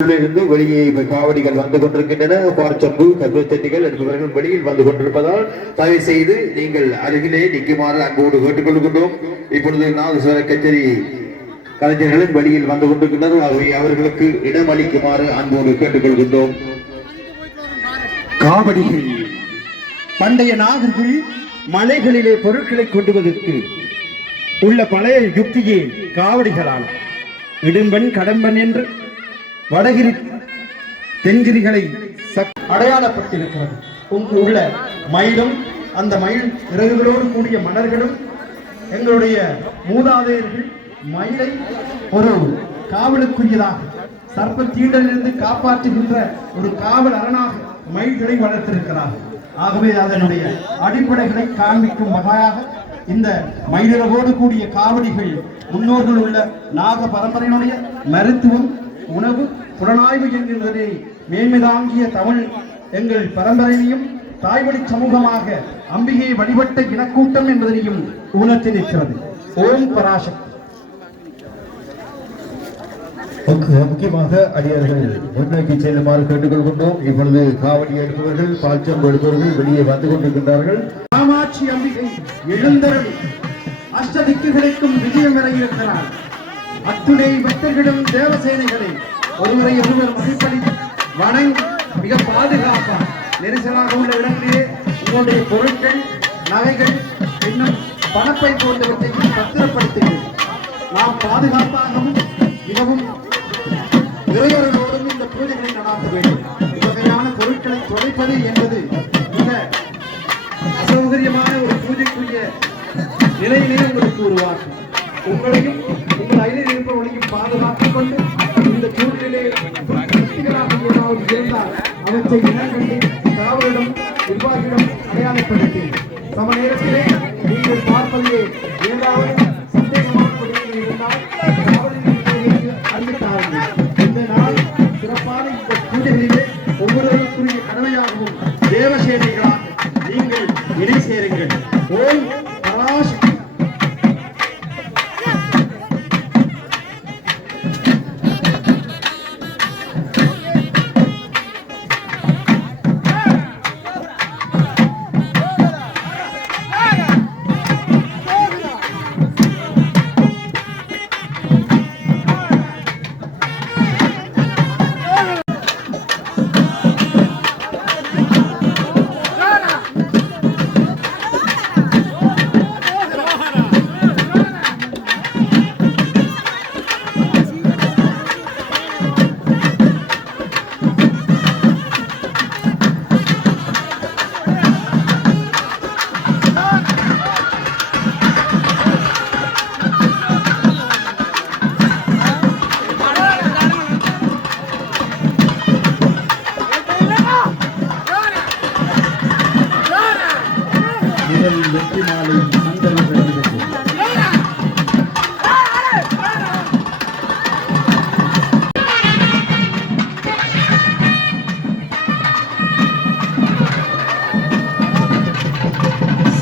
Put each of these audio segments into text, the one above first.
இருந்து வெளியே காவடிகள் வந்து கொண்டிருக்கின்றன. பார்ச்சம்பு கருத்தட்டிகள் என்பவர்கள் வெளியில் வந்து கொண்டிருப்பதால் தயவு செய்து நீங்கள் அருகிலே நிற்குமாறு அன்போடு கேட்டுக்கொள்கின்றோம். இப்பொழுது நாதஸ்வர கச்சேரி கலைஞர்களும் வெளியில் வந்து கொண்டிருக்கின்றனர். அவர்களுக்கு இடம் அளிக்குமாறு அன்போடு கேட்டுக்கொள்கின்றோம். காவடிகள் பண்டைய நாகர்கள் மலைகளிலே பொருட்களை கொண்டுவதற்கு உள்ள பழைய யுக்தியே காவடிகளால் இடும்பன் கடம்பன் என்று வடகிரி தென்கிரிகளை அடையாளப்பட்டிருக்கிறது. உள்ள மயிலும் அந்த மயில் இறகுகளோடு கூடிய மலர்களும் எங்களுடைய மூதாதையர்கள் மயிலை ஒரு காவலுக்குரியதாக சர்ப்ப தீண்டலிலிருந்து காப்பாற்றுகின்ற ஒரு காவல் அரணாக மயில்களை வளர்த்திருக்கிறார்கள். ஆகவே அதனுடைய அடிப்படைகளை காண்பிக்கும் வகையாக இந்த மயிலிறகோடு கூடிய காவடிகள் முன்னோர்கள் உள்ள நாக பரம்பரையினுடைய மருத்துவம் உணவு புலனாய்வு என்கின்றதை மேன்மைதாங்கிய தமிழ் எங்கள் பரம்பரையையும் தாய்வழி சமூகமாக அம்பிகையை வழிபட்ட இனக்கூட்டம் என்பதனையும் உணர்த்தி நிற்கிறது. ஓம் பராசக்தி. முக்கியமாக அடியார்கள் முன்னோக்கி செல்லுமாறு கேட்டுக்கொள்கின்றோம். இப்பொழுது காவடி எடுப்பவர்கள் பால்சம்பு எடுப்பவர்கள் வெளியே வந்து கொண்டிருக்கின்றார்கள். காமாட்சி அம்பிகை எழுந்தருள் அஷ்டதிக்குகளுக்கும் விஜயம் வர இருக்கிறார். அத்துணை பக்தர்களும் தேவசேனைகளை ஒருவரை ஒருவர் மதிப்பளி வணங்கி மிக பாதுகாப்பாக நெரிசலாக உள்ள இடங்களிலே உங்களுடைய பொருட்கள் நகைகள் இன்னும் பணப்பை போன்றவற்றை பத்திரப்படுத்துங்கள். நாம் பாதுகாப்பாகவும் மிகவும் இறைவர்களோடும் இந்த பூஜைகளை நடாத்த வேண்டும். இவ்வகையான பொருட்களை தொலைப்பது என்பது மிக அசௌகரியமான ஒரு பூஜைக்குரிய நிலையிலே உங்களுக்கு உருவாக்கும். உங்களையும் உங்கள் அயலில் இருப்பவர்களையும் பாதுகாத்துக் கொண்டு இந்த சூழ்நிலை ஏதாவது இருந்தால் அவற்றை இனங்கண்டு காவலிடம் நிர்வாகிடம் அடையாளப்படுத்தி சம நேரத்திலே நீங்கள் பார்ப்பதிலே ஏதாவது சந்தேகமான படிகள் இருந்தால் காவலில் அறிவித்தார்கள். இந்த நாள் சிறப்பான இந்த பூஜைகளிலே ஒவ்வொருவருக்குரிய கடமையாகவும் தேவசேனைகளாக நீங்கள் இணை சேருங்கள். ஓம் பராசக்தி. வெற்றி மாலை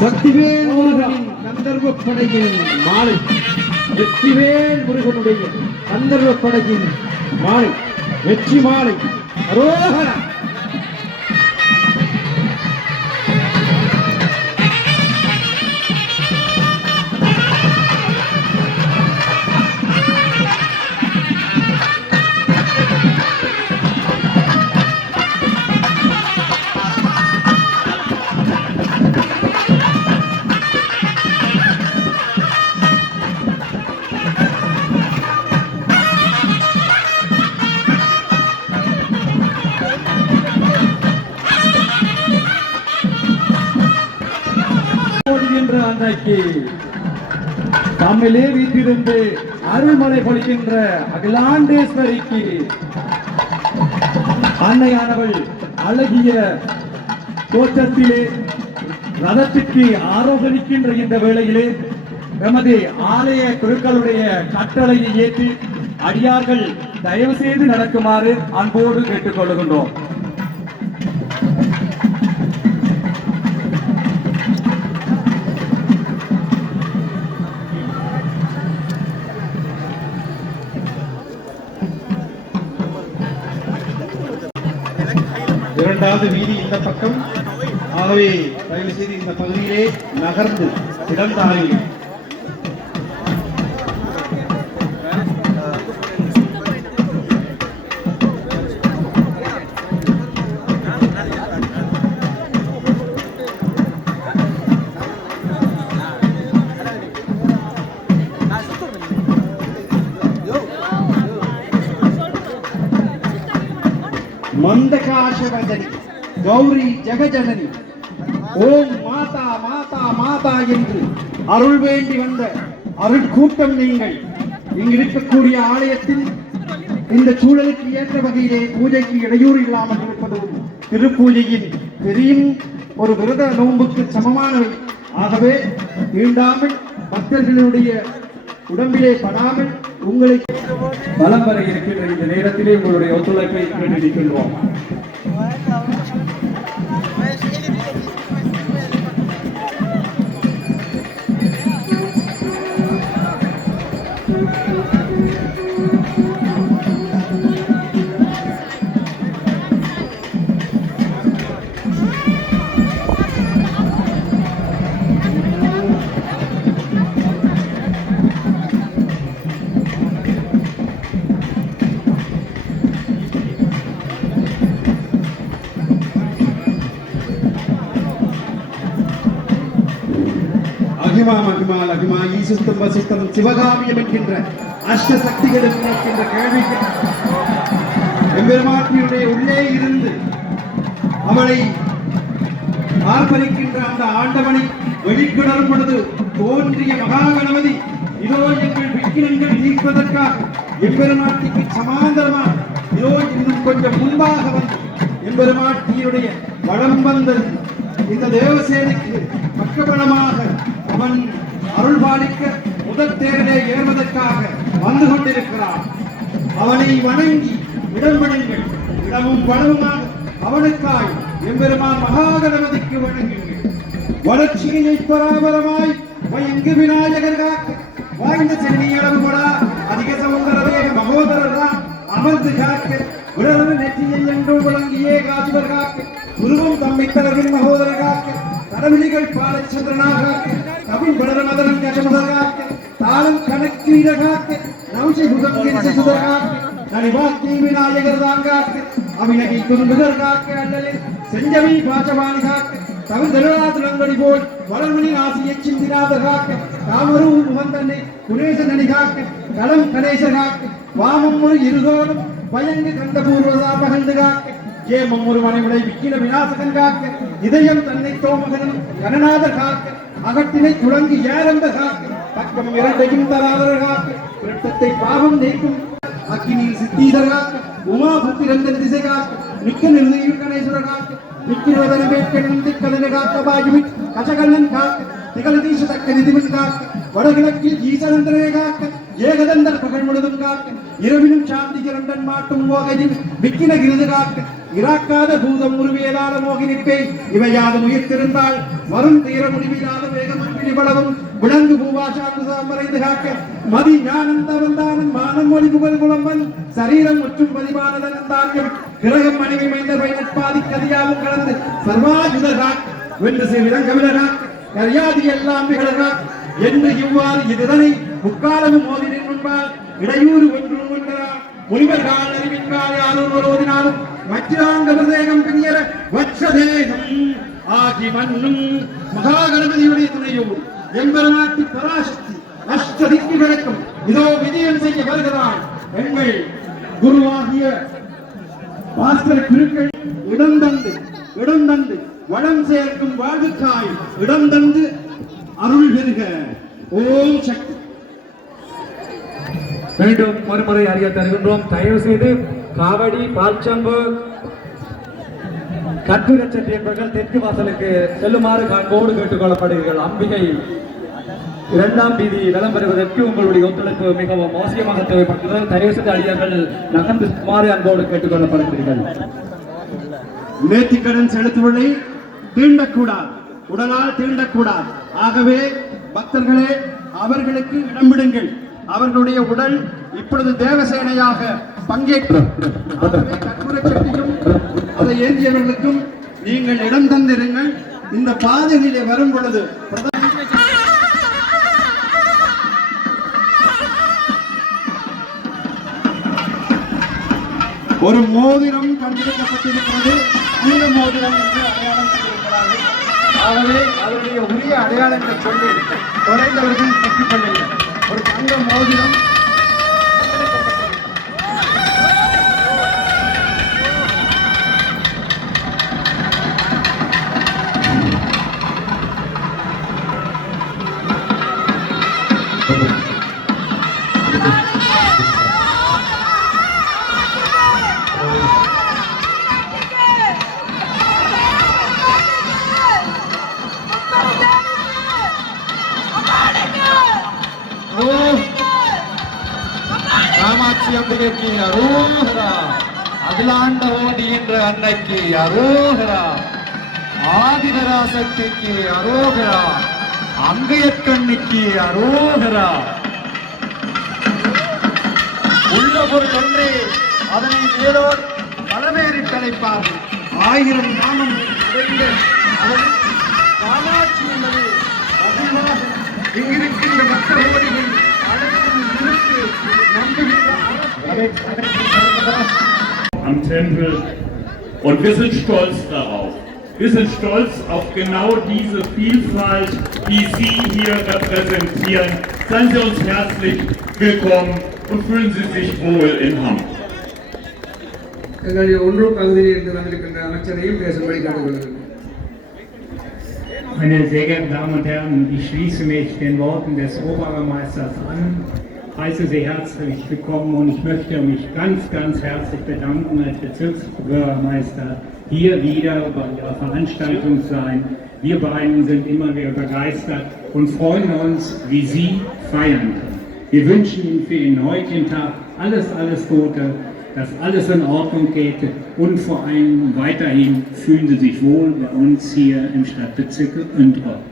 சக்திவேல் முருகனின் கந்தர்வ படையின் மாலை. வெற்றிவேல் முருகனுடைய கந்தர்வ படையின் மாலை வெற்றி மாலை. அரோகரா. அன்றைக்கு தமிழே வீட்டிலிருந்து அருள்மலை பொழிக்கின்ற அகிலாண்டேஸ்வரிக்கு அன்னையானவள் அழகிய தோற்றத்திலே ரதத்துக்கு ஆரோகணிக்கின்ற இந்த வேளையிலே நமது ஆலய குருக்களுடைய கட்டளையை ஏற்றி அடியார்கள் தயவு செய்து நடக்குமாறு அன்போடு கேட்டுக்கொள்கின்றோம். இரண்டாவது வீதி இந்த பக்கம். ஆகவே தயவு செய்து இந்த பகுதியிலே நகர்ந்து இடம் தாருங்கள். மந்தகாசவதனி கௌரி ஜெகஜனனி ஓம் மாதா மாதா மாதா என்று அருள் வேண்டி வந்த அருள் கூட்டம் நீங்கள். இங்கு இருக்கக்கூடிய ஆலயத்தில் இந்த சூழலுக்கு ஏற்ற வகையிலே பூஜைக்கு இடையூறு இல்லாமல் இருப்பது திருப்பூஜையின் பெரிய ஒரு விரத நோன்புக்கு சமமானவை. ஆகவே தீண்டாமல் பக்தர்களுடைய உடம்பிலே படாமல் உங்களை பலம் வர இருக்கின்ற இந்த நேரத்திலே உங்களுடைய ஒத்துழைப்பை கேட்டிருக்கின்றோம். மகிமா லகிமா ஈசுத்தம் வசித்தம் சிவகாமியம் என்கின்ற அஷ்ட சக்திகளுக்கு இருக்கின்ற கேள்விக்கு எம்பெருமாட்டியுடைய உள்ளே இருந்து அவளை ஆர்ப்பரிக்கின்ற அந்த ஆண்டவனை வெளிக்கிடரும் பொழுது தோன்றிய மகாகணபதி இதோ எங்கள் விக்கிரங்கள் நீக்குவதற்காக எம்பெருமாட்டிக்கு சமாந்தரமாக இதோ இன்னும் கொஞ்சம் முன்பாக வந்து எம்பெருமாட்டியுடைய வளம் வந்தது இந்த தேவசேனைக்கு பக்கபலமாக அவன் அருள் பாலிக்க முதல் தேரிலே ஏறுவதற்காக வந்து கொண்டிருக்கிறான். அவனை வணங்கி இடம்படுங்கள். இடமும் வளமுமாக அவனுக்காய் எம்பெருமான் மகாகணபதிக்கு வணங்குங்கள். வளர்ச்சியை பராபரமாய் வயங்கு விநாயகர் காக்க வாய்ந்த சென்னி அளவுபடா அதிக சமுதர வேக மகோதரரா அமர்ந்து காக்க உடல் நெற்றியை என்றும் விளங்கியே காஜிவர் காக்க உருவம் தம்மை தரவின் மகோதரர் காக்க கடவுளிகள் பாலச்சந்திரனாக கவின் வளர மதனம் கஷமதர் காக்க தாளம் கணக்கீர காக்க நவசை முகம் கிரிச சுதர் காக்க நடிவாக்கி விநாயகர் தான் காக்க அவினகை துன்புதர் காக்க அல்லலில் செஞ்சவி பாச்சவாணி காக்க தவிர திருநாதுலங்கடி போல் வளர்மணி ஆசியை சிந்தினாத காக்க தாமரு முகந்தன்னை குணேசன் அணி காக்க களம் கணேச காக்க வாமம் ஒரு இருதோடும் பயங்கு கண்ட பூர்வதா பகழ்ந்து காக்க ஏமம் ஒரு மனைவிடை விக்கின விநாசகன் காக்க இதயம் தன்னை தோமகனும் கணநாதர் காக்க அகத்தினை துளங்கி ஏறந்த காக்க பக்கம் இரண்டையும் தராதர் காக்க இரட்டத்தை பாவம் நீக்கும் அக்கினியில் சித்தீதர் காக்க உமா புத்திரந்தன் திசை காக்க மிக்க நிர்ணயம் கணேஸ்வரர் காக்க விக்கிரவதன வேட்கணும் திக்கலன காக்க பாஜுமி கசகல்லன் காக்க திகழதீச தக்க நிதிமின் காக்க வடகிழக்கில் ஈசனந்தரே காக்க ஏகதந்தர் பகல் முழுதும் காக்க இரவிலும் சாந்தி கிரண்டன் மாட்டும் மோகையில் விக்கின கிருது காக்க இராக்காத பூதம் உருவேதாத மோகினிப்பே இவையாதும் உயிர்த்திருந்தால் வரும் தீர முடிவில்லாத வேகம் பிடிபடவும் விலங்கு பூவாசாங்குதான் மறைந்து காக்க மதி ஞானந்த வந்தானம் மானம் மொழி புகழ் குளம்பன் சரீரம் முற்றும் பதிவானதன் தாக்கம் கிரகம் மனைவி மைந்த பயனற்பாதி கதியாவும் கலந்து சர்வாஜுதர் காக்க வென்று சிறங்கவிழ காக்க கரியாதி எல்லாம் நிகழகாக்க என்று இவ்வாறு இதுதனை முக்காலமும் மோதினின் முன்பால் இடையூறு ஒன்றும் ஒன்றார் முனிவர்கள் அறிவின்பால் யாரொருவர் ஓதினாலும் வஜ்ராங்க பிரதேகம் பிரியர வட்சதேகம் ஆகி மண்ணும் மகாகணபதியுடைய துணையோடு எம்பெருமாட்டி பராசக்தி அஷ்டதிக்கு விளக்கும் இதோ விஜயம் செய்ய வருகிறார் எங்கள் குருவாகிய பாஸ்கர் குருக்கள் இடம் தந்து வளம் சேர்க்கும் வாழ்வுக்காய் இடம் தந்து அருள் பெறுக. ஓம் சக்தி. மீண்டும் மறுமுறை அறிய தருகின்றோம். தயவு செய்து காவடி பால்சம்பு கற்பூரச்சட்டி என்பவர்கள் தெற்கு வாசலுக்கு செல்லுமாறு காண்போடு கேட்டுக் கொள்ளப்படுகிறீர்கள். அம்பிகை 2ஆம் வீதி விளம்பெறுவதற்கு உங்களுடைய ஒத்துழைப்பு மிகவும் அவசியமாக தேவைப்படுகிறது. தயவு செய்து அடியார்கள் நகர்ந்து சுமாறு அன்போடு கேட்டுக் கொள்ளப்படுகிறீர்கள். நேர்த்திக்கடன் செலுத்துவதை தீண்டக்கூடாது, உடலால் தீண்டக்கூடாது. ஆகவே பக்தர்களே அவர்களுக்கு இடம் விடுங்கள். அவர்களுடைய உடல் இப்பொழுது தேவசேனையாக பங்கேற்று கற்பூரச்சட்டியும் ஏந்தியவர்களுக்கும் நீங்கள் இடம் தந்திருங்கள். இந்த பாதைகளிலே வரும் பொழுது ஒரு மோதிரம் கண்டெடுக்கப்பட்டிருக்கிறது. அந்த மோதிரம் என்று அடையாளம் செய்திருக்கிறார்கள். ஆகவே அவருடைய உரிய அடையாளங்களை சொல்லி தொலைந்தவர்கள் பெற்றுக்கொள்ளவில்லை. ஒரு தங்க மோதிரம் காமாட்சி அம்பிகைக்கு அரோகரா, அகிலாண்ட ஓடி என்ற அன்னைக்கு அரோகரா, ஆதிபராசக்திக்கு அரோகரா, அங்கையக்கண்ணிக்கு அரோகரா. உள்ள பொருள் ஒன்றே, அதனை வேறோர் பலவேறி கலைப்பார்கள். 1000 நாமம் காமாட்சி என்பது அதிகமாக இங்கிருக்கின்ற மற்ற ஓடிகள் am Tempel und wir sind stolz darauf. Wir sind stolz auf genau diese Vielfalt, die Sie hier repräsentieren. Seien Sie uns herzlich willkommen und fühlen Sie sich wohl in Hamm. Meine sehr geehrten Damen und Herren, ich schließe mich den Worten des Oberbürgermeisters an, heiße Sie herzlich willkommen und ich möchte mich ganz, ganz herzlich bedanken als Bezirksbürgermeister, hier wieder bei Ihrer Veranstaltung sein. Wir beiden sind immer wieder begeistert und freuen uns, wie Sie feiern können. Wir wünschen Ihnen für den heutigen Tag alles, alles Gute, dass alles in Ordnung geht und vor allem weiterhin fühlen Sie sich wohl bei uns hier im Stadtbezirk Untrop.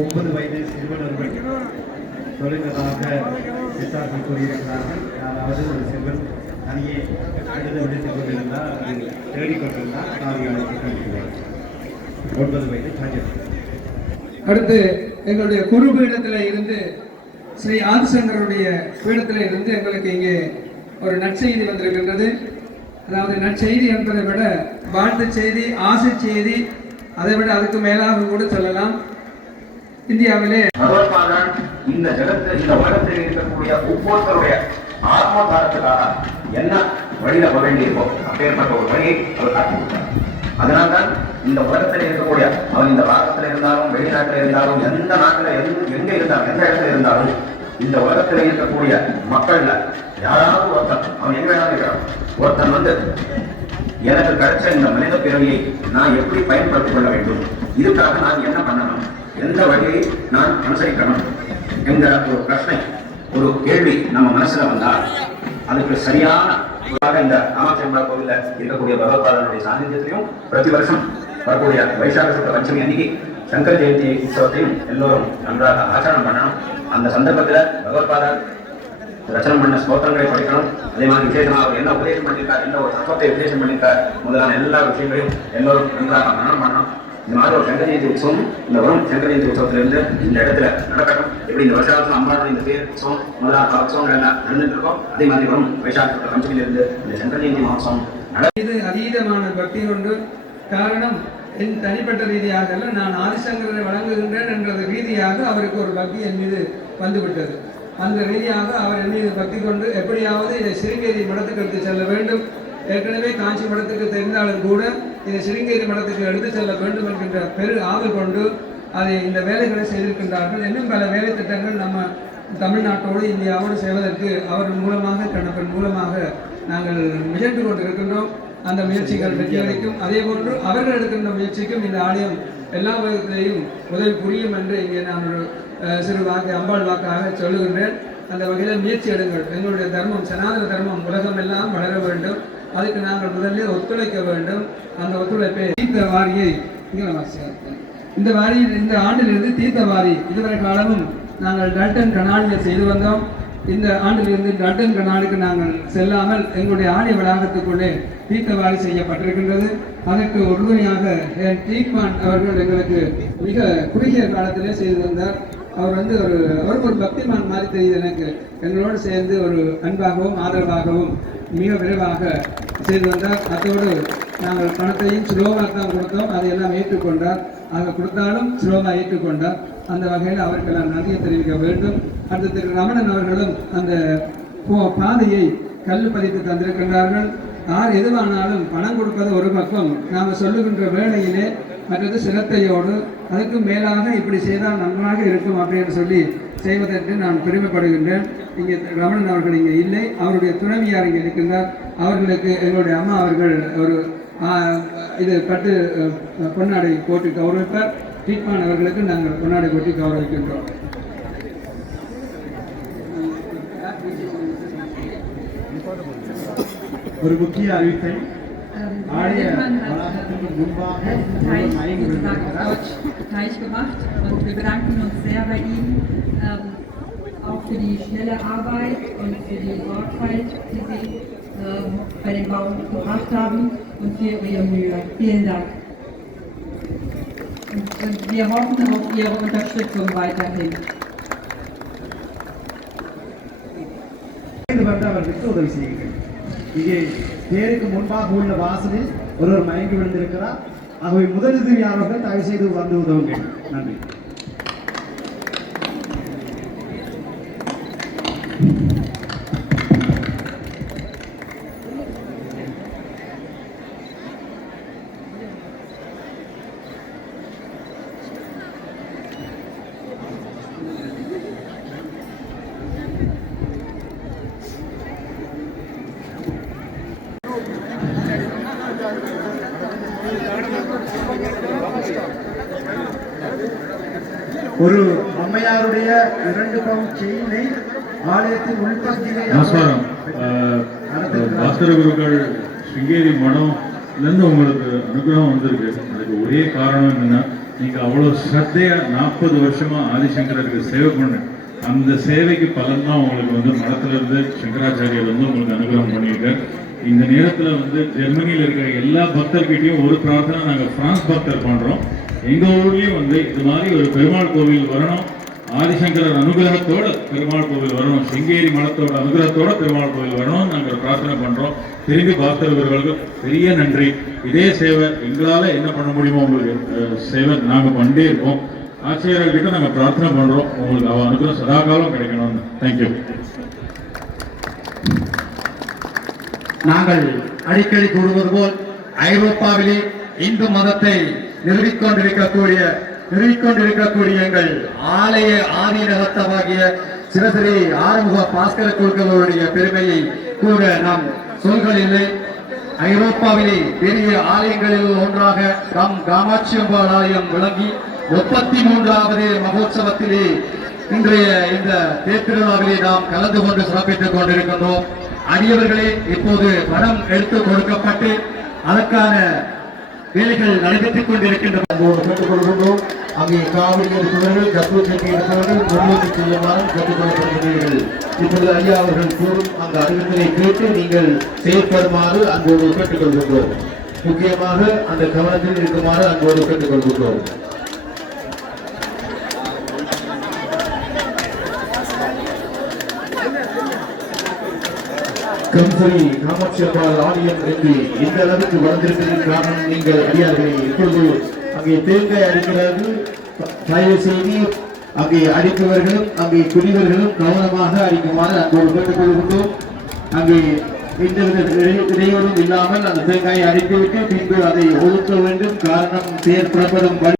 ஒன்பது வயது சிறுவனர்கள் தொலைந்ததாக விசாரணை கூறியிருக்கிறார்கள். அதாவது ஒரு சிறுவன் தனியே அழுது விடுத்துக் கொண்டிருந்தால் அது தேடிக்கொண்டிருந்தால் காவியாளருக்கு கண்டிப்பார் 9 வயது சாஜர். அடுத்து எங்களுடைய குரு பீடத்தில் இருந்து ஸ்ரீ ஆதிசங்கருடைய பீடத்தில் இருந்து எங்களுக்கு இங்கே ஒரு நற்செய்தி வந்திருக்கின்றது. அதாவது நற்செய்தி என்பதை விட வாழ்த்து செய்தி, ஆசை செய்தி, அதை விட அதுக்கு மேலாக கூட சொல்லலாம். இந்தியாவிலே இந்த ஜகத்தில் இந்த உலகத்தில் இருக்கக்கூடிய ஒவ்வொருத்தருடைய ஆத்மோத்தாரத்துக்காக என்ன வழியில போக வேண்டியிருக்கோம் அப்பேற்பட்ட ஒரு வழியை அவர் காட்டி கொடுத்தார். அதனால்தான் இந்த உலகத்தில் இருக்கக்கூடிய அவன் இந்த பாரதத்தில் இருந்தாலும் வெளிநாட்டில் இருந்தாலும் எந்த நாட்டில் எங்க இருந்தாலும் எந்த இடத்துல இருந்தாலும் இந்த உலகத்தில் இருக்கக்கூடிய மக்கள்ல யாராவது ஒருத்தன் அவன் எங்க வேணாலும் இருக்கிறான். ஒருத்தன் வந்து எனக்கு கிடைச்ச இந்த மனித பிறவியை நான் எப்படி பயன்படுத்திக் கொள்ள வேண்டும், இதுக்காக நான் என்ன பண்ணணும், எந்த வழியை நான் அனுசரிக்கணும் என்கிற ஒரு பிரச்சனை, ஒரு கேள்வி நம்ம மனசுல வந்தால் அதுக்கு சரியான இந்த காமாட்சியம்மன் கோவில்ல இருக்கக்கூடிய பகவத்பாதனுடைய சாநித்தியத்திலையும் பிரதி வருஷம் வரக்கூடிய வைசாக சுத்த பஞ்சமி அன்னைக்கு சங்கர ஜெயந்தி உற்சவத்தையும் எல்லோரும் நன்றாக ஆச்சரணம் பண்ணணும். அந்த சந்தர்ப்பத்தில் பகவத்பாதர் ரச்சனம் பண்ண ஸ்தோத்திரங்களை படிக்கணும். அதே மாதிரி விசேஷமாக அவர் என்ன உபதேசம் பண்ணியிருக்கார், என்ன ஒரு தத்துவத்தை உபதேசம் பண்ணியிருக்கார் முதலான எல்லா விஷயங்களையும் எல்லோரும் நன்றாக மனனம் பண்ணணும். இந்த மாதிரி ஒரு சங்கர ஜெயந்தி உற்சவம் இந்த வரும் சங்கர ஜெயந்தி உற்சவத்திலிருந்து இந்த இடத்துல நடக்கட்டும். எப்படி இந்த வருஷத்துல அம்பாளுடைய இந்த பேர் உற்சவம் முதலாக உற்சவங்கள் எல்லாம் நடந்துட்டு இருக்கோம், அதே மாதிரி வரும் வைசாக பஞ்சமியிலிருந்து இந்த சங்கர ஜெயந்தி மகோத்சவம் இது அதீதமான பக்தி கொண்டு. காரணம், என் தனிப்பட்ட ரீதியாக அல்ல, நான் ஆதிசங்கரை வழங்குகின்றேன் என்றது ரீதியாக அவருக்கு ஒரு பக்தி என் மீது வந்துவிட்டது. அந்த ரீதியாக அவர் என் மீது பக்தி கொண்டு எப்படியாவது இதை சிருங்கேரி மடத்துக்கு எடுத்து செல்ல வேண்டும். ஏற்கனவே காஞ்சி மடத்துக்கு தெரிந்தாலும் கூட இதை சிருங்கேரி மடத்துக்கு எடுத்து செல்ல வேண்டும் என்கின்ற பெரு ஆவல் கொண்டு அதை இந்த வேலைகளை செய்திருக்கின்றார்கள். இன்னும் பல வேலை திட்டங்கள் நம்ம தமிழ்நாட்டோடு இந்தியாவோடு செய்வதற்கு அவர்கள் மூலமாக கண்ணப்பன் மூலமாக நாங்கள் முயன்று கொண்டிருக்கின்றோம். அந்த முயற்சிகள் வெற்றி அளிக்கும். அதே போன்று அவர்கள் எடுக்கின்ற முயற்சிக்கும் இந்த ஆலயம் எல்லா விதத்திலையும் உதவி புரியும் என்று இங்கே நான் ஒரு சிறு வாக்கு அம்பாள் வாக்காக சொல்லுகின்றேன். அந்த வகையில் முயற்சி எடுங்கள். எங்களுடைய தர்மம், சனாதன தர்மம் உலகம் எல்லாம் வளர வேண்டும். அதுக்கு நாங்கள் முதலில் ஒத்துழைக்க வேண்டும். அந்த ஒத்துழைப்பை தீர்த்த வாரியை இந்த வாரியில் இந்த ஆண்டிலிருந்து தீர்த்த வாரி இதுவரை காலமும் நாங்கள் டல்டன் கனாலில் செய்து வந்தோம். இந்த ஆண்டிலிருந்து டல்டன் கனாலுக்கு நாங்கள் செல்லாமல் எங்களுடைய ஆலய வளாகத்துக்குள்ளே தீர்த்தவாரி செய்யப்பட்டிருக்கின்றது. அதற்கு உறுதுணையாக டீக்மான் அவர்கள் எங்களுக்கு மிக குறுகிய காலத்திலே செய்து வந்தார். அவர் அவருக்கு ஒரு பக்திமான் மாதிரி தெரியுது எனக்கு. எங்களோடு சேர்ந்து ஒரு அன்பாகவும் ஆதரவாகவும் மிக விரைவாக செய்து வந்தார். அதோடு நாங்கள் பணத்தையும் ஸ்லோவாக தான் கொடுத்தோம். அதையெல்லாம் ஏற்றுக்கொண்டார். அதை கொடுத்தாலும் ஸ்லோவாக ஏற்றுக்கொண்டார். அந்த வகையில் அவருக்கெல்லாம் நன்றியை தெரிவிக்க வேண்டும். அடுத்த திரு ரமணன் அவர்களும் அந்த பாதையை கல் பதித்து தந்திருக்கின்றார்கள். யார் எதுவானாலும் பணம் கொடுப்பது ஒரு பக்கம், நாம் சொல்லுகின்ற வேளையிலே மற்றது சிரத்தையோடு அதுக்கு மேலாக இப்படி செய்தால் நன்றாக இருக்கும் அப்படின்னு சொல்லி செய்வதற்கு நான் பெருமைப்படுகின்றேன். இங்கே ரமணன் அவர்கள் இங்கே இல்லை, அவருடைய துணைவியார் இங்கே இருக்கின்றார். அவர்களுக்கு எங்களுடைய அம்மா அவர்கள் ஒரு இது பட்டு பொன்னாடை போட்டு கௌரவிப்பார். டீக்மான் அவர்களுக்கு நாங்கள் பொன்னாடை போட்டு கௌரவிக்கின்றோம். ஒரு முக்கிய அறிவிப்பை ஆலய வளாகத்திற்கு முன்பாக reich gemacht und wir bedanken uns sehr bei ihm, auch für die schnelle Arbeit und für die Sorgfalt, die Sie bei dem Bau gebracht haben und für Ihre Mühe. Vielen Dank. Und wir hoffen auf Ihre Unterstützung weiterhin. அவர்களுக்கு உதவி செய்யுங்கள். இங்கே தேருக்கு முன்பாக உள்ள வாசலில் ஒருவர் மயங்கி விழுந்திருக்கிறார். ஆகவே முதலுதவியாளர்கள் தயவு செய்து வந்து உதவுங்கள். நன்றி. ஒரு அம்மையாருடைய 2 பவுன் செயினை ஆலயத்தின் உள்பகுதியிலே நமஸ்காரம். பாஸ்கர குருக்கள் ஸ்ருங்கேரி மடம்லேருந்து உங்களுக்கு அனுகிரகம் வந்திருக்கு. அதுக்கு ஒரே காரணம் என்னன்னா, நீங்கள் அவ்வளோ ஸ்ரத்தையாக 40 வருஷமா ஆதிசங்கருக்கு சேவை பண்ணு. அந்த சேவைக்கு பலன் தான் உங்களுக்கு மடத்திலிருந்து சங்கராச்சாரியர் உங்களுக்கு அனுகிரகம் பண்ணியிருக்கார். இந்த நேரத்தில் ஜெர்மனியில் இருக்கிற எல்லா பக்தர்கிட்டையும் ஒரு பிரார்த்தனை நாங்கள் பிரான்ஸ் பக்தர் பண்ணுறோம். எங்கள் ஊர்லேயும் இது மாதிரி ஒரு பெருமாள் கோவில் வரணும், ஆதிசங்கரர் அனுகிரகத்தோட பெருமாள் கோவில் வரணும், சிங்கேரி மடத்தோட அனுகிரகத்தோட பெருமாள் கோவில் வரணும்னு நாங்கள் பிரார்த்தனை பண்ணுறோம். திரும்பி பக்தர்களுக்கு பெரிய நன்றி. இதே சேவை எங்களால் என்ன பண்ண முடியுமோ உங்களுக்கு சேவை நாங்கள் பண்ணிட்டே இருக்கோம். ஆசிரியர்கிட்ட நாங்கள் பிரார்த்தனை பண்ணுறோம், உங்களுக்கு அவ அனுகிரகம் சதாகாலம் கிடைக்கணும்னு. தேங்க்யூ. நாங்கள் அடிக்கடி கூறுவது போல் ஐரோப்பாவிலே இந்து மதத்தை நிறுவிக்கொண்டிருக்கக்கூடிய எங்கள் ஆலய ஆதீனகத்தமாகிய சிவஸ்ரீ ஆறுமுக பாஸ்கர குருக்களுடைய பெருமையை கூற நாம் சொல்கள் இல்லை. ஐரோப்பாவிலே பெரிய ஆலயங்களில் ஒன்றாக காமாட்சி அம்பாள் ஆலயம் விளங்கி 33வது மகோத்சவத்திலே இன்றைய இந்த தேர்திருவிழாவிலே நாம் கலந்து கொண்டு சிறப்பித்துக் கொண்டிருக்கின்றோம். அடியவர்களே, இப்போது படம் எடுத்து கொடுக்கப்பட்டு அதற்கான வேலைகள் நடைபெற்றுக் கொண்டிருக்கின்றன. கேட்டுக்கொள்கின்றோம். அங்கே காவிரி எடுப்பவர்கள், கப்பல் கட்டி எடுப்பவர்கள் முன்னோக்கி செல்லுமாறு கேட்டுக்கொள்ளப்படுகிறீர்கள். இப்பொழுது ஐயா அவர்கள் கூறும் அந்த அறிவித்தலை கேட்டு நீங்கள் செயற்படுமாறு அன்போடு கேட்டுக்கொள்கின்றோம். முக்கியமாக அந்த கவனத்தில் இருக்குமாறு அன்போடு கேட்டுக்கொள்கின்றோம். கம்பரி காமாட்சி அம்பாள் ஆலயம் என்று இந்த அளவுக்கு வளர்ந்திருப்பதற்கு காரணம் நீங்கள் அடியார்களை இப்பொழுது அங்கே தேங்காய் அடிக்கிறார்கள். தயவு செய்து அங்கே அடிப்பவர்களும் அங்கே குடிவர்களும் கவனமாக அடிக்குமாறு அங்கோடு கேட்டுக்கொள்கின்றோம். அங்கே எந்தவித இடையூறும் இல்லாமல் அந்த தேங்காயை அடித்துவிட்டு பின்பு அதை ஒதுக்க வேண்டும். காரணம் தேர் புறப்படும் வழி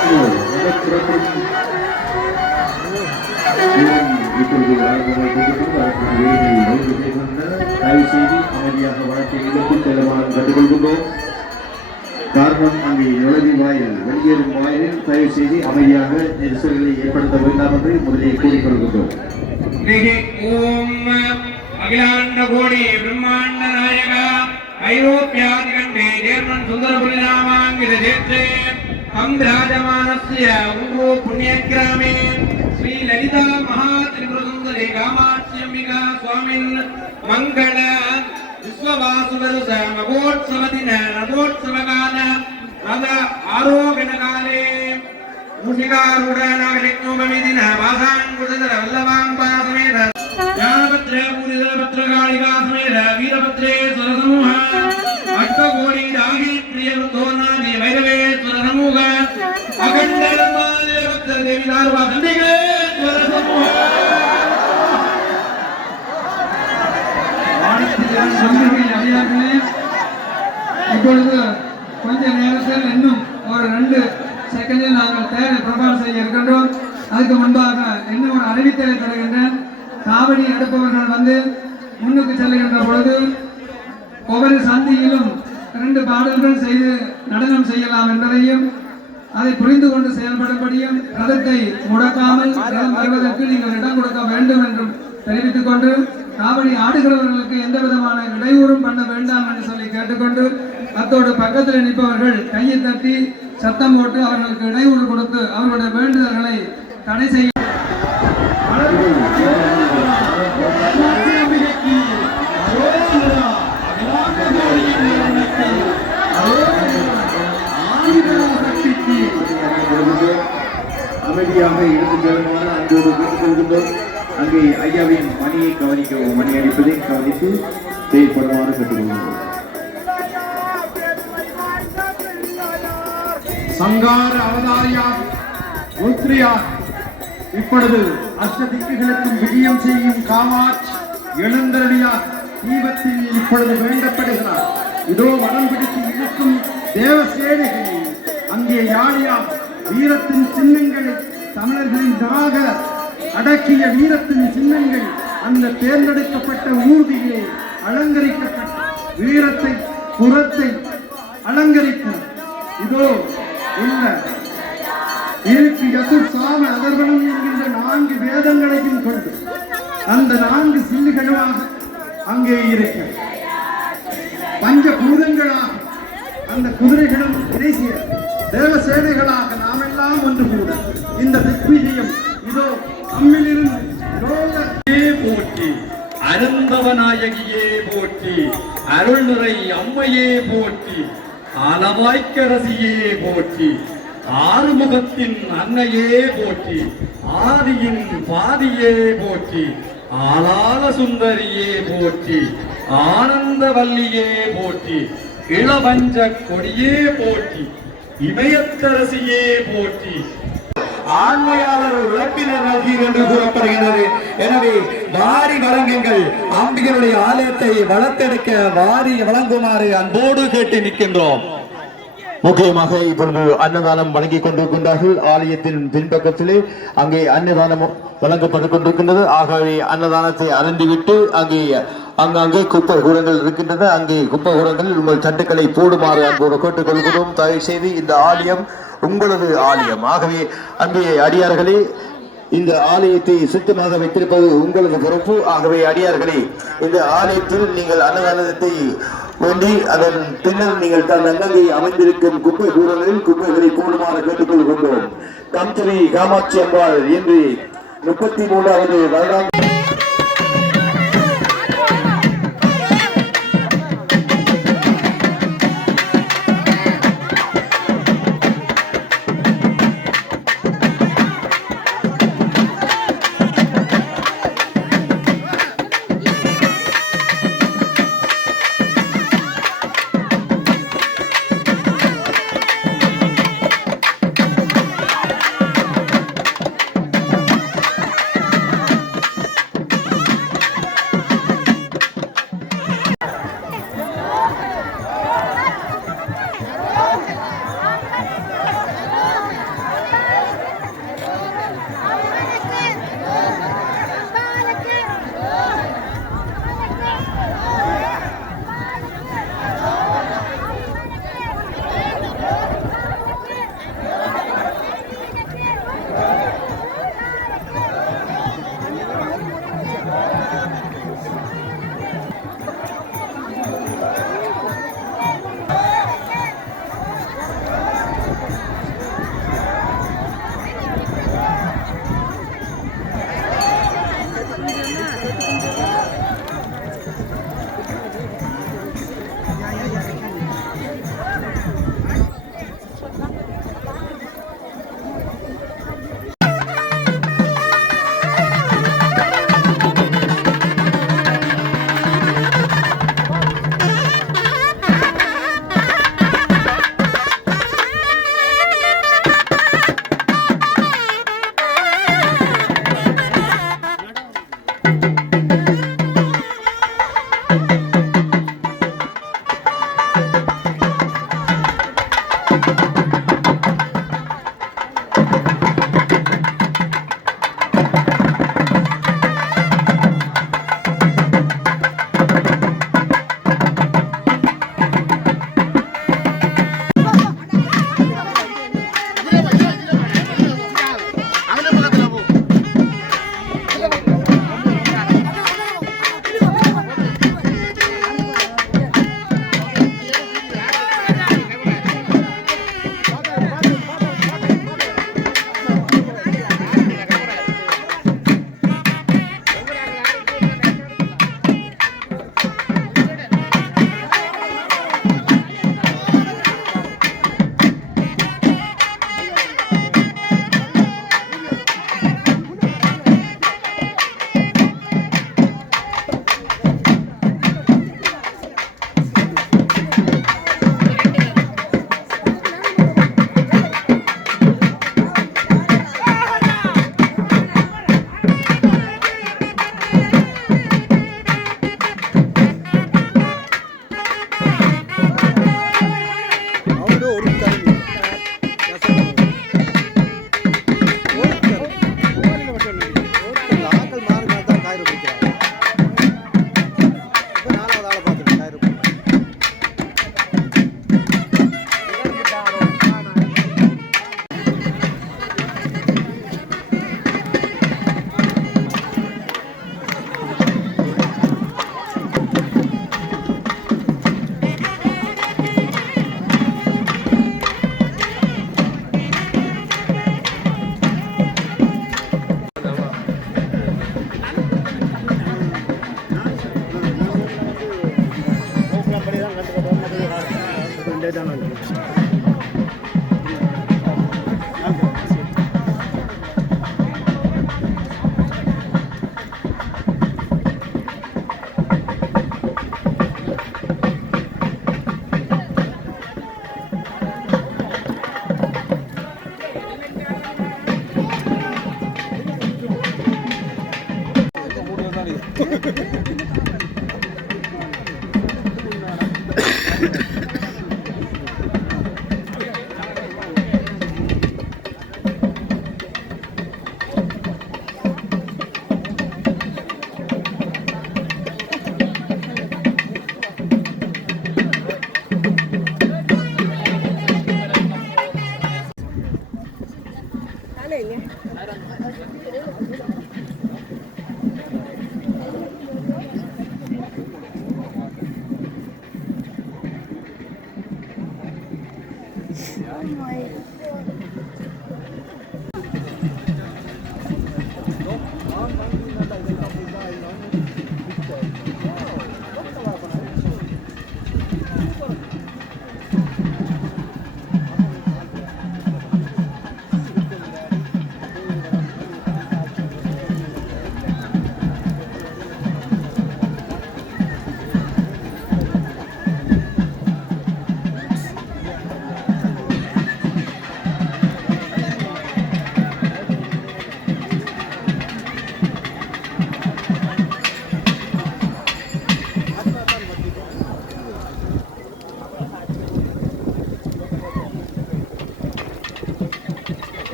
இப்பொழுது தயவு செய்து அமைதியாக வழக்கை எதிர்த்து செல்லுமாறு கேட்டுக்கொள்கின்றோம். காரணம் அங்கே நுழைவு வாயில் வெளியேறும் வாயிலில் தயவு செய்து அமைதியாக நெரிசல்களை ஏற்படுத்த வேண்டாம் என்று முதலில் கூறிக்கொள்கின்றோம். ஓம் அகிலாண்ட கோடி பிரம்மாண்ட நாயக ஐரோப்பியாதிகண்டே ஜேர்மன் சுந்தரபுரிநாமாங்கித ஜேத்ரே அம் ராஜமானஸ்ய உங்கோ புண்ணியகிராமே ஸ்ரீ லலிதா மகாத்ரிபுரசுந்தரி காமாட்சியம்பிகா சுவாமின் மங்கள விஸ்வவாசுவருஷ மகோத்சவதின ரதோத்சவகால ரத ஆரோகணகாலே மூஷிகாரூಢ நாகரிக்னோபமிதின வாசாங்குதர வல்லவாம்பா சமேத ஞானபத்ரே பூரிதபத்ரகாளிகா சமேத வீரபத்ரே சுரசமூக அஷ்டகோடி ராகி பிரியவந்தோநாதி வைரவேஸ்வர சமூக அகண்டரமாதிபத்ர தேவிதார்வா சண்டிகேஸ்வர சமூக இப்பொழுது கொஞ்ச நேரத்தில் இன்னும் ஒரு 2 செகண்டில் நாங்கள் தேரை பிரபாரம் செய்ய இருக்கின்றோம். அதுக்கு முன்பாக இன்னும் ஒரு அறிவித்தலை தருகின்றேன். காவடி எடுப்பவர்கள் வந்து முன்னுக்கு செல்லுகின்ற பொழுது ஒவ்வொரு சந்தியிலும் 2 பாடல்கள் செய்து நடனம் செய்யலாம் என்பதையும் அதை புரிந்து கொண்டு செயல்படும்படியும் ரதத்தை முடக்காமல் ரதம் வருவதற்கு நீங்கள் இடம் கொடுக்க வேண்டும் என்றும் தெரிவித்துக் கொண்டு காவடி ஆடுகிறவர்களுக்கு எந்த விதமான இடையூறும் பண்ண வேண்டாம் என்று சொல்லி கேட்டுக்கொண்டு அத்தோடு பக்கத்தில் நிற்பவர்கள் கையை தட்டி சத்தம் போட்டு அவர்களுக்கு இடையூறு கொடுத்து அவர்களுடைய வேண்டுதல்களை தடை செய்ய அமைதியாக இருந்து செல்லுமாறு அன்போடு கேட்டுக்கொள்கின்றோம். அங்கே ஐயாவின் மணியை கவனிக்கவும், மணி அடிப்பதை கவனித்து செயல்படுமாறு கேட்டுக்கொள்கின்றோம். சங்கார அவதாரியா உத்ரியா இப்பொழுது அஷ்டதிக்குகளுக்கும் விஜயம் செய்யும் காமாட்சி எழுந்தருளியா தீபத்தில் இப்பொழுது வேண்டப்படுகிறார். இதோ வடம் பிடித்து இருக்கும் தேவசேனைகள் அங்கே யாழியா வீரத்தின் சின்னங்கள், தமிழர்களின் நாக அடக்கிய வீரத்தின் சின்னங்கள் அந்த தேர்ந்தெடுக்கப்பட்ட ஊர்தியை அலங்கரிக்கப்பட்ட வீரத்தை புறத்தை அலங்கரிக்கும். இதோ இந்த இருக்கு யசுர் சாம அதர்வனம் என்கின்ற 4 வேதங்களையும் கொண்டு அந்த 4 சில்லுகளுமாக அங்கே இருக்க பஞ்சபூதங்களாக அந்த குதிரைகளும் தேசிய தேவசேனைகளாக நாமெல்லாம் ஒன்று கூட இந்த திக்விஜயம் இதோ நம்மிலிருந்து போற்றி, அருந்தவநாயகியே போற்றி, அருள்நிறை அம்மையே போற்றி, ஆலவாய்க்கரசியே போற்றி, ஆறுமுகத்தின் அன்னையே போற்றி, ஆதியின் பாதியே போற்றி, ஆளால சுந்தரியே போற்றி, ஆனந்தவல்லியே போற்றி, இளவஞ்ச கொடியே போற்றி, இமயத்தரசியே போற்றி. ஆண்மையாளர் விளப்பினர் நல்கீர் என்று கூறப்படுகின்றது. எனவே வாரி வழங்குங்கள், அம்பிகளுடைய ஆலயத்தை வளர்த்தெடுக்க வாரி வழங்குமாறு அன்போடு கேட்டு நிற்கின்றோம். முக்கியமாக இப்பொழுது அன்னதானம் வழங்கிக் கொண்டிருக்கின்றார்கள். ஆலயத்தின் பின்பக்கத்திலே அங்கே அன்னதானம் வழங்கப்பட்டுக் கொண்டிருக்கின்றது. ஆகவே அன்னதானத்தை அருந்திவிட்டு அங்கே குப்பை கூடங்கள் இருக்கின்றன. அங்கே குப்பை கூடங்களில் உங்கள் தட்டுக்களை போடுமாறு அன்போடு கேட்டுக்கொள்கிறோம். தயவு செய்து இந்த ஆலயம் உங்களது ஆலயம். ஆகவே அன்பே அடியார்களே, இந்த ஆலயத்தை சுத்தமாக வைத்திருப்பது உங்களது பொறுப்பு. ஆகவே அடியார்களே, இந்த ஆலயத்தில் நீங்கள் அன்னதானத்தை வேண்டி அதன் பின்னர் நீங்கள் தன் அங்கங்கே அமைந்திருக்கும் குப்பை கூடலில் குப்பைகளை போடுமாறு கேட்டுக்கொள்கின்றோம். கம்சரி காமாட்சி அம்பாள் என்று 33வது வருடம்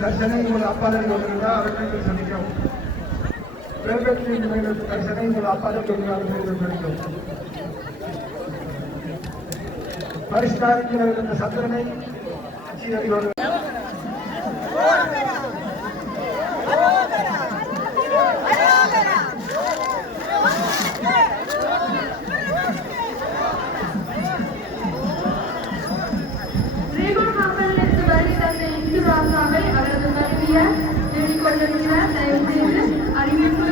தர்சனை உங்கள் அப்பாதல் கொண்டிருந்தால் அவர்களுக்கு சொல்லிக்கும் தர்சனை உங்கள் அப்பாதல் கொண்டிருந்தால் சொல்லிக்கும் பரிஷ்காரிக்கிற இந்த சந்திரனை அவரது கல்வியை தேடிக்கொண்டிருக்கிறார். தயவு செய்து அறிவிப்பு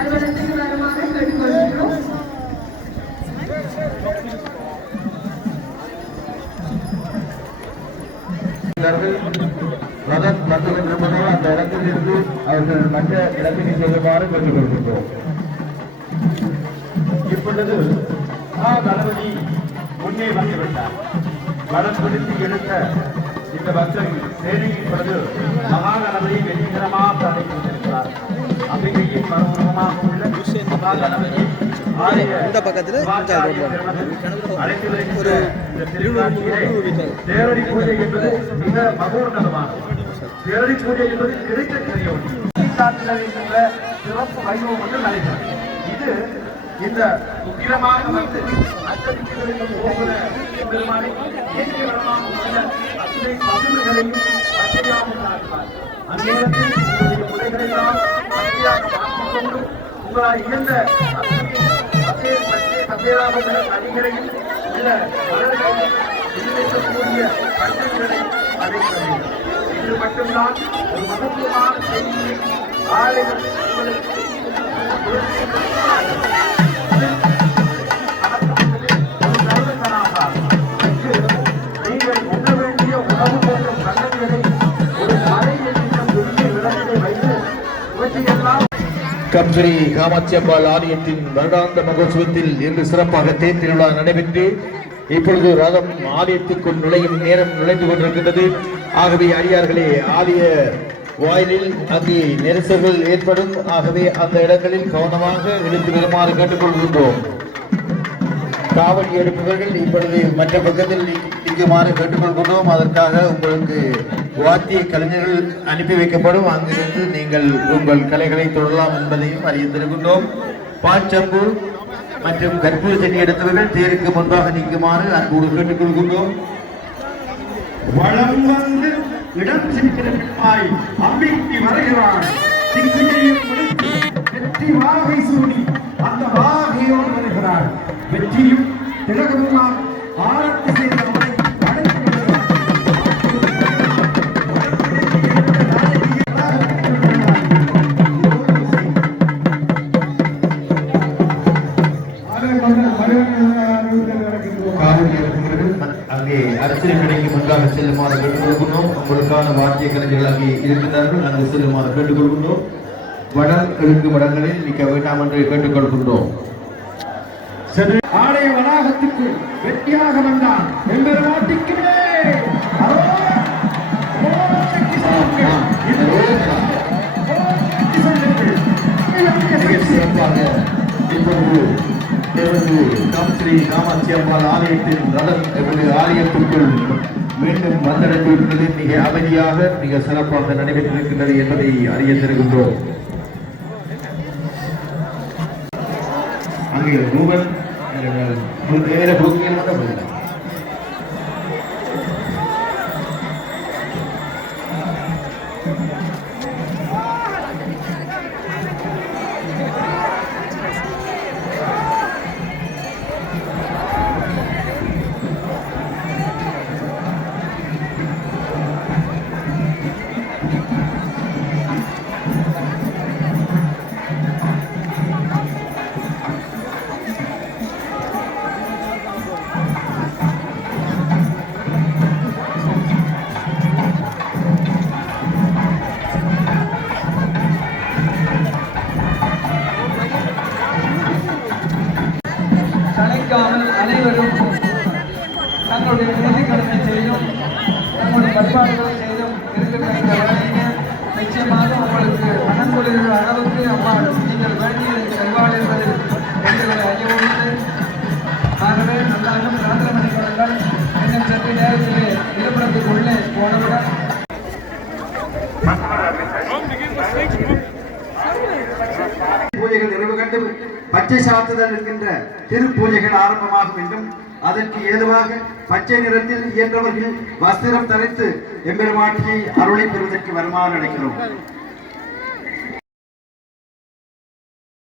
அலுவலகத்துக்கு வருமாறு கேட்டுக்கொள்கிறோம். ரதம் வந்துகின்றிருப்பதோ அந்த இடத்தில் இருந்து அவர்கள் மற்ற இடத்திற்கு செல்லுமாறு பெற்றுக்கொள்கின்றோம். இப்பொழுது தளபதி முன்னே வந்துவிட்டார். வடம் பிடித்து எடுத்த இந்த பக்தர் சேனையின் பொழுது மகாகணபதி வெற்றிகரமாக அழைத்து கொண்டிருக்கிறார். அம்பிகையின் மறுமுகமாக உள்ள மகாகணபதி இந்த பக்கத்தில் அழைத்து வருகின்ற இந்த திருவிழாவிலே தேரடி பூஜை என்பது மிக மகோன்னதமானது. தேரடி பூஜை என்பது கிடைக்கக்கூடிய ஒன்று. சிறப்பு வைபவம் ஒன்று நடைபெறும். இது இந்த உக்கிரமாக வந்து அச்சடிக்கக்கூடிய ஒவ்வொரு பெருமானை இயற்கை வளமாக உள்ள அத்தனை பசுமைகளையும் பச்சையாக உண்டாக்குவார். அந்நேரத்தில் உங்களுடைய முறைகளெல்லாம் பச்சையாக மாற்றிக்கொண்டு உங்களால் இழந்த அடிகளையும் உள்ள மலர்களையும் எதிர்க்கக்கூடிய பச்சைகளை அடைக்கிறது. இது மட்டும்தான் ஒரு மகத்துவமான செய்தியை ஆலைகள் உங்களுக்கு நீங்கள் உண்ண வேண்டிய உணவு போன்ற கண்ணங்களை ஒரு மலை எண்ணிக்கும் பெரிய விளக்கத்தை வைத்து இவற்றையெல்லாம் கம்சரி காமாட்சி அம்பாள் ஆலயத்தின் வருடாந்த மகோத்சவத்தில் இன்று சிறப்பாக தேர் திருவிழா நடைபெற்று இப்பொழுது ரதம் ஆலயத்துக்குள் நுழையும் நேரம் நுழைந்து கொண்டிருக்கின்றது. ஆகவே அடியார்களே, ஆலய வாயிலில் அங்கே நெரிசல்கள் ஏற்படும். ஆகவே அந்த இடங்களில் கவனமாக இழுத்து வருமாறு கேட்டுக்கொள்கின்றோம். காவடி எடுப்பவர்கள் இப்பொழுது மற்ற பக்கத்தில் நிற்குமாறு கேட்டுக்கொள்கின்றோம். அதற்காக உங்களுக்கு வாத்திய கலைஞர்கள் அனுப்பி வைக்கப்படும். அங்கிருந்து நீங்கள் உங்கள் கலைகளை தொடரலாம் என்பதையும் அறிந்திருக்கின்றோம். பாச்சம்பு மற்றும் கற்பூர செடி எடுத்தவர்கள் தேருக்கு முன்பாக நிற்குமாறு அன்போடு கேட்டுக்கொள்கின்றோம். வளம் வந்து இடம் சிரிக்கிறமாய் அம்பிக்கு வருகிறான். வெற்றி வாகை சூடி அந்த வாகையோடு வருகிறார். வெற்றியும் திலக சிறப்பான வாக்கிய கலைஞர்கள் அங்கே இருக்கின்றார்கள். நாங்கள் செல்லுமாறு கேட்டுக்கொள்கின்றோம். வடம் எடுக்கும் இடங்களில் நிற்க வேண்டாம் என்று கேட்டுக்கொள்கின்றோம். ஆலய வளாகத்துக்கு வெற்றியாக வந்தான் எம்பெருமாட்டிக்கு சிறப்பாக இப்பொழுது ஸ்ரீ காமாட்சி அம்பாள் ஆலயத்தின் ரதம் எங்களுடைய ஆலயத்திற்குள் மீண்டும் வந்தடைந்திருக்கிறது. மிக அமைதியாக மிக சிறப்பாக நடைபெற்றிருக்கின்றது என்பதை அறிய தருகின்றோம். அங்கே ரூபன் நேர புக்கியல் மட்டும் இல்லை. சளைக்காமல் அனைவரும் தங்களுடைய நேர்த்திக்கடனை செய்தும் தங்களுடைய கற்பாடுகளை செய்தும் இருக்கின்ற இந்த வேலையை நிச்சயமாக உங்களுக்கு மனம் கொள்கிற அளவுக்கு அம்மா நீங்கள் வேண்டியதை செய்வாள் என்பது எங்களை ஐயவோடு. ஆகவே நல்லாக பிரார்த்தனை பண்ணிக்கொள்ளுங்கள். இன்னும் சற்று நேரத்திலே இருப்பிடத்துக்குள்ளே போனவுடன் பூஜைகள் நிறைவு கண்டு பச்சை சாத்துதல் என்கின்ற திருப்பூஜைகள் ஆரம்பமாக வேண்டும். அதற்கு ஏதுவாக பச்சை நிறத்தில் இயன்றவர்கள் வஸ்திரம் தரித்து எம்பெருமாட்டியை அருளை பெறுவதற்கு வருமாறு அழைக்கிறோம்.